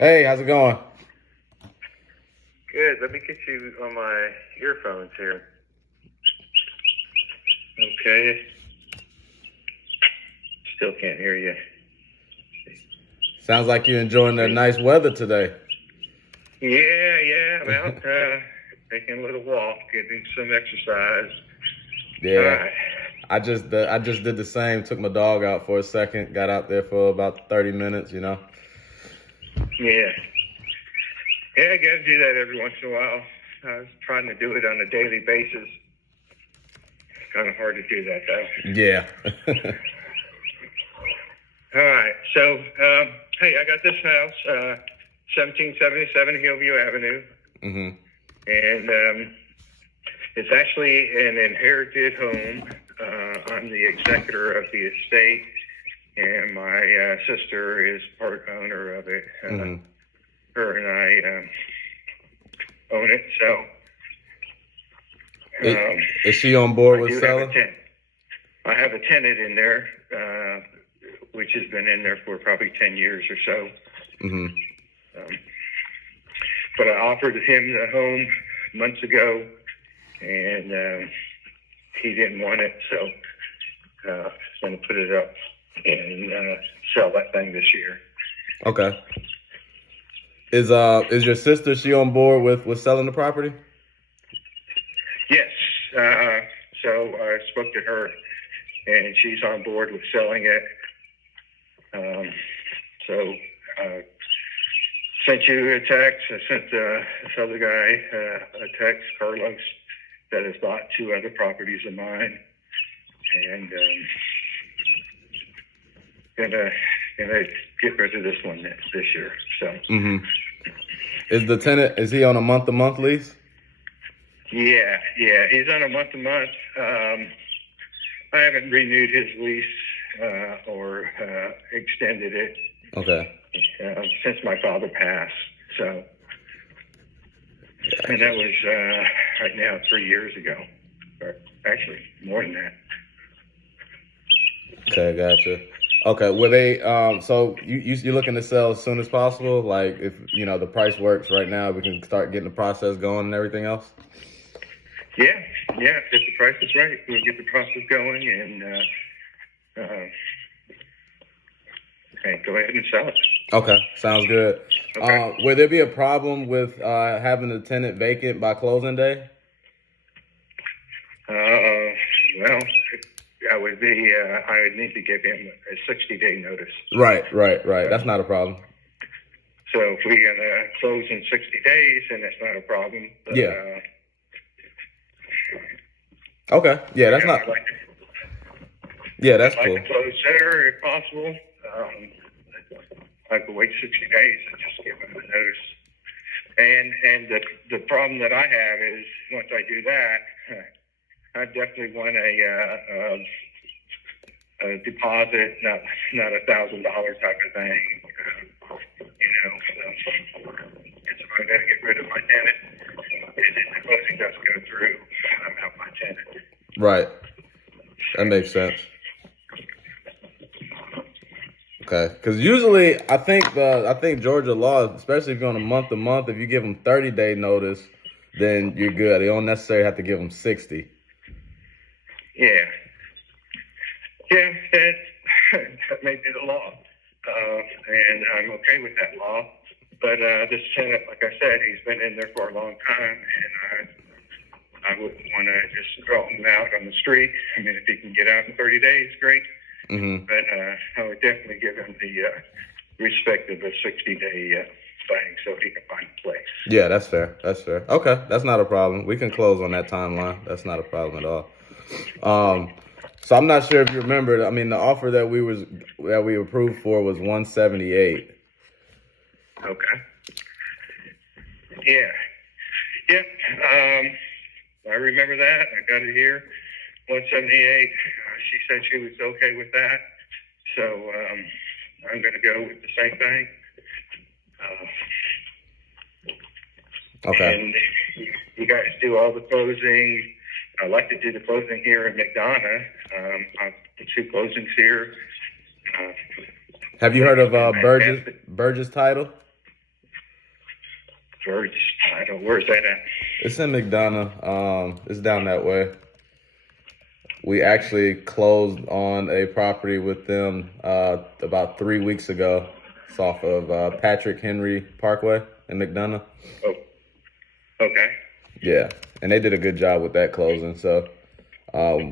Hey, how's it going? Good. Let me get you on my earphones here. Okay. Still can't hear you. Sounds like you're enjoying the nice weather today. Yeah. I'm out taking a little walk, getting some exercise. All Yeah, right. I just did the same. Took my dog out for a second. Got out there for about 30 minutes. Yeah. Yeah, I got to do that every once in a while. I was trying to do it on a daily basis. It's kind of hard to do that, though. Yeah. All right. So, hey, I got this house, 1777 Hillview Avenue. Mhm. And it's actually an inherited home. I'm the executor of the estate, and my sister is part owner of it. Mhm. Her and I own it. So Is she on board I with do have a selling? tenant. I have a tenant in there, which has been in there for probably 10 years or so. Mhm. But I offered him the home months ago, and he didn't want it, so I'm going to put it up and sell that thing this year. Okay. Is your sister, she on board with selling the property? Yes. So I spoke to her, and she's on board with selling it. So sent you a text. I sent this other guy a text, Carlos, that has bought two other properties of mine, and gonna get rid of this one this year. So Mhm. Is the tenant, is he on a month-to-month lease? yeah, he's on a month to month. I haven't renewed his lease or extended it Okay. since my father passed. So, and that was right now 3 years ago, or actually more than that. Okay, gotcha. Okay, were they so you're looking to sell as soon as possible? Like if the price works right now, we can start getting the process going and everything else? Yeah. If the price is right, we'll get the process going and go ahead and sell it. Okay, sounds good. Okay. Will there be a problem with having the tenant vacant by closing day? Well, I would be. I would need to give him a 60-day notice. Right. That's not a problem. So if we're gonna close in 60 days, then that's not a problem. But, Yeah. Okay. Yeah, that's not. I'd like Yeah, that's to cool. close sooner if possible. I could wait 60 days and just give him the notice. And the problem that I have is once I do that, I definitely want a deposit, not $1,000 type of thing. So if I got to get rid of my tenant, and then the closing doesn't go through, I'm out my tenant. Right. That makes sense. Okay, because usually I think Georgia law, especially if you're on a month to month, if you give them 30-day notice, then you're good. They don't necessarily have to give them 60. Yeah, that may be the law, and I'm okay with that law. But this tenant, like I said, he's been in there for a long time, and I wouldn't want to just throw him out on the street. I mean, if he can get out in 30 days, great. Mm-hmm. But I would definitely give him the respect of a 60-day thing so he can find a place. Yeah, that's fair. That's fair. Okay, that's not a problem. We can close on that timeline. That's not a problem at all. So I'm not sure if you remember. I mean, the offer that we approved for was 178. Okay. Yeah. I remember that. I got it here. 178. She said she was okay with that. So I'm going to go with the same thing. Okay. And you guys do all the closing. I like to do the closing here in McDonough. I've the two closings here. Have you heard of Burgess Title? George title. Where's that at? It's in McDonough. It's down that way. We actually closed on a property with them about 3 weeks ago. It's off of Patrick Henry Parkway in McDonough. Oh, okay. Yeah, and they did a good job with that closing. So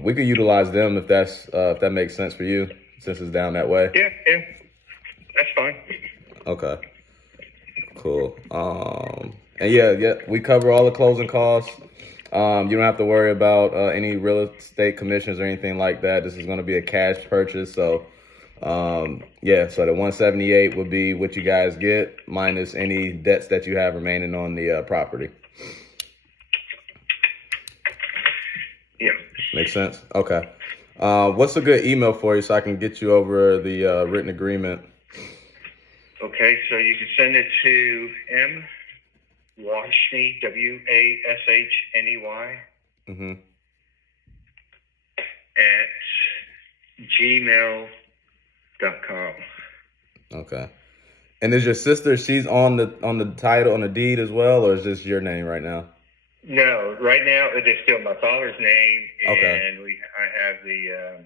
we could utilize them if that makes sense for you, since it's down that way. Yeah, that's fine. Okay, cool. And yeah, we cover all the closing costs. You don't have to worry about any real estate commissions or anything like that. This is going to be a cash purchase. So, yeah, so the 178 would be what you guys get minus any debts that you have remaining on the property. Yeah. Makes sense? Okay. What's a good email for you so I can get you over the written agreement? Okay, so you can send it to M. Washney, Washhney, Mm-hmm. at gmail.com. Okay. And is your sister, she's on the title, on the deed as well, or is this your name right now? No, right now it is still my father's name, Okay. and I have the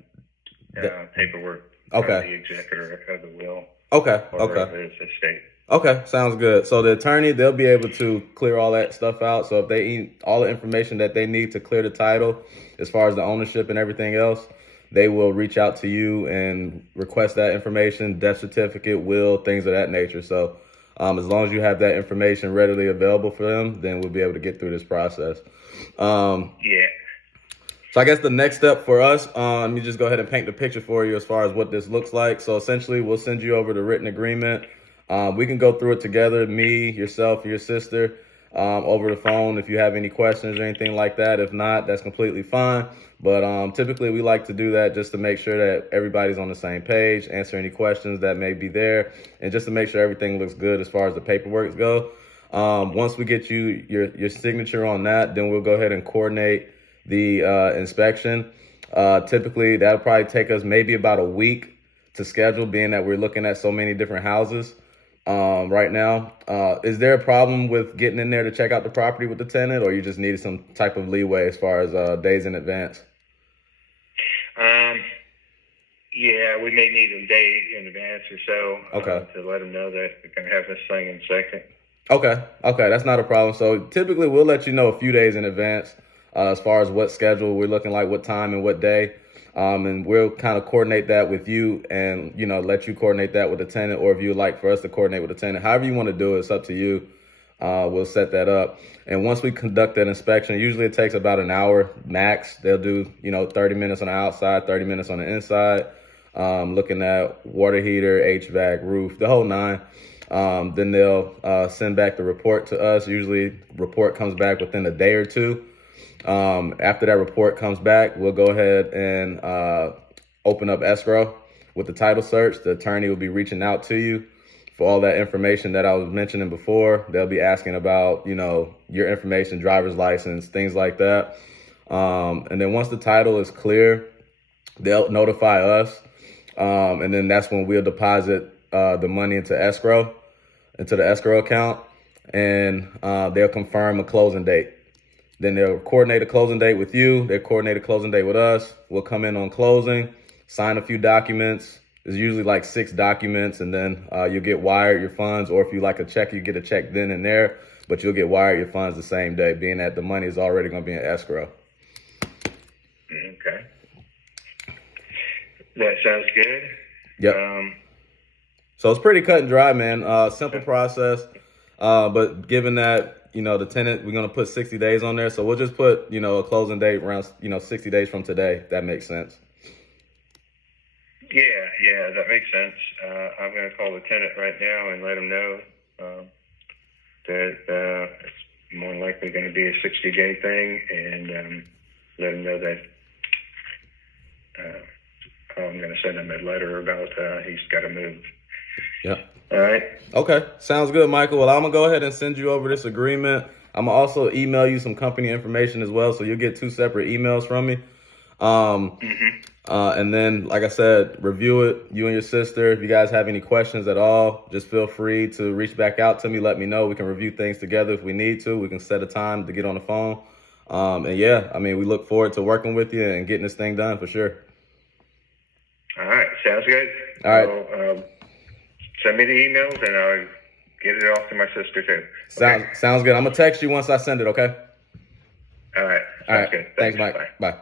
paperwork Okay. from the executor of the will Okay. or Okay. of his estate. Okay, sounds good. So the attorney, they'll be able to clear all that stuff out. So if they need all the information that they need to clear the title, as far as the ownership and everything else, they will reach out to you and request that information, death certificate, will, things of that nature. So as long as you have that information readily available for them, then we'll be able to get through this process. Yeah. So I guess the next step for us, let me just go ahead and paint the picture for you as far as what this looks like. So essentially, we'll send you over the written agreement. We can go through it together, me, yourself, your sister, over the phone if you have any questions or anything like that. If not, that's completely fine. But typically we like to do that just to make sure that everybody's on the same page, answer any questions that may be there, and just to make sure everything looks good as far as the paperwork go. Once we get you your signature on that, then we'll go ahead and coordinate the inspection. Typically, that'll probably take us maybe about a week to schedule, being that we're looking at so many different houses right now. Is there a problem with getting in there to check out the property with the tenant, or you just needed some type of leeway as far as days in advance? Yeah, we may need a day in advance or so Okay. to let them know that we're going to have this thing in second. Okay, that's not a problem. So typically we'll let you know a few days in advance as far as what schedule we're looking like, what time and what day. And we'll kind of coordinate that with you and, let you coordinate that with the tenant, or if you'd like for us to coordinate with the tenant, however you want to do it, it's up to you. We'll set that up. And once we conduct that inspection, usually it takes about an hour max. They'll do, 30 minutes on the outside, 30 minutes on the inside, looking at water heater, HVAC, roof, the whole nine. Then they'll send back the report to us. Usually report comes back within a day or two. After that report comes back, we'll go ahead and open up escrow with the title search. The attorney will be reaching out to you for all that information that I was mentioning before. They'll be asking about, your information, driver's license, things like that. And then once the title is clear, they'll notify us. And then that's when we'll deposit the money into the escrow account, and they'll confirm a closing date. Then they'll coordinate a closing date with you. They'll coordinate a closing date with us. We'll come in on closing, sign a few documents. There's usually like 6 documents, and then you'll get wired your funds, or if you like a check, you get a check then and there, but you'll get wired your funds the same day, being that the money is already going to be in escrow. Okay. That sounds good. Yep. So it's pretty cut and dry, man. Simple process. But given that, the tenant, we're going to put 60 days on there. So we'll just put, a closing date around, 60 days from today, if that makes sense. Yeah, that makes sense. I'm going to call the tenant right now and let him know that it's more likely going to be a 60-day thing, and let him know that I'm going to send him a letter about he's got to move. Yep. All right. Okay. Sounds good, Michael. Well, I'm going to go ahead and send you over this agreement. I'm going to also email you some company information as well, so you'll get 2 separate emails from me. And then, like I said, review it, you and your sister. If you guys have any questions at all, just feel free to reach back out to me. Let me know. We can review things together if we need to. We can set a time to get on the phone. And yeah, I mean, we look forward to working with you and getting this thing done for sure. All right, sounds good. All right. So, send me the emails and I'll get it off to my sister too. Okay? Sounds good. I'm gonna text you once I send it. Okay. All right. All right. Sounds good. Thanks, Mike. Bye. Bye.